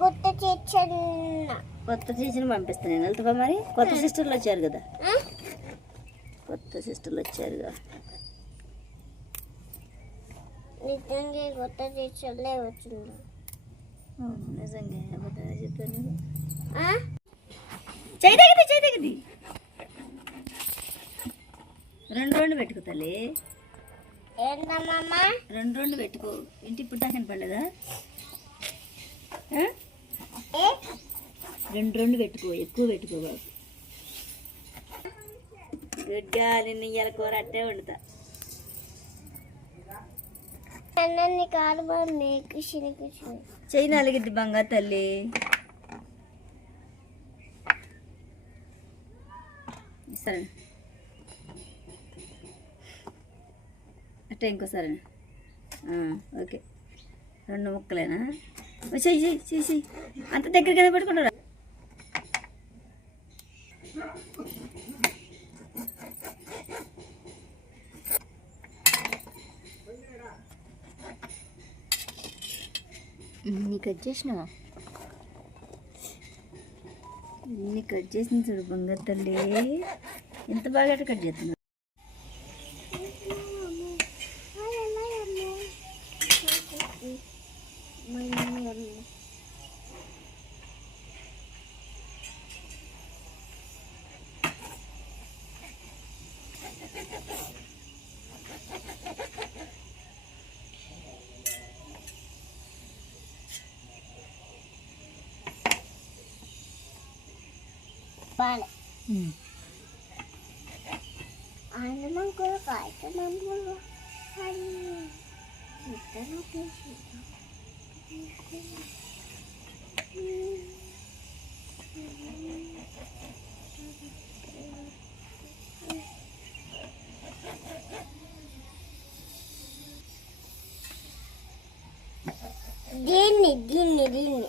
కొత్త టీచర్ పంపిస్తాను నేను. వెళ్తావా మరి? కొత్త సిస్టర్లు వచ్చారు కదా, కొత్త సిస్టర్లు వచ్చారుగా. నిజంగా కొత్త టీచర్లే వచ్చింది. నిజంగా అబద్ధాలు చెప్పాను. చేయదగది రెండు పెట్టుకో తల్లి. ఏంటమ్మా? రెండు పెట్టుకో. ఇంటి ఇప్పుడు దాకా పడలేదా? రెండు పెట్టుకో, ఎక్కువ పెట్టుకో బాబు. గుడ్గా నిన్న ఇయ్యాల కూర అట్టే వండుతా. అన్నీ కాదు బాగుంది. చెయ్యి నలిగిద్ది బంగారు తల్లి. సరే అట్టే ఇంకోసారి. ఓకే, రెండు ముక్కలేనా? చెయ్యి చేసి అంత దగ్గరగానే పెట్టుకుంటారా? ఇన్ని కట్ చేసినావా? ఇన్ని కట్ చేసింది చూడు బంగారు తల్లి. ఎంత బాగా కట్ చేస్తున్నా. ఆయన కూడా కాయటం దీన్ని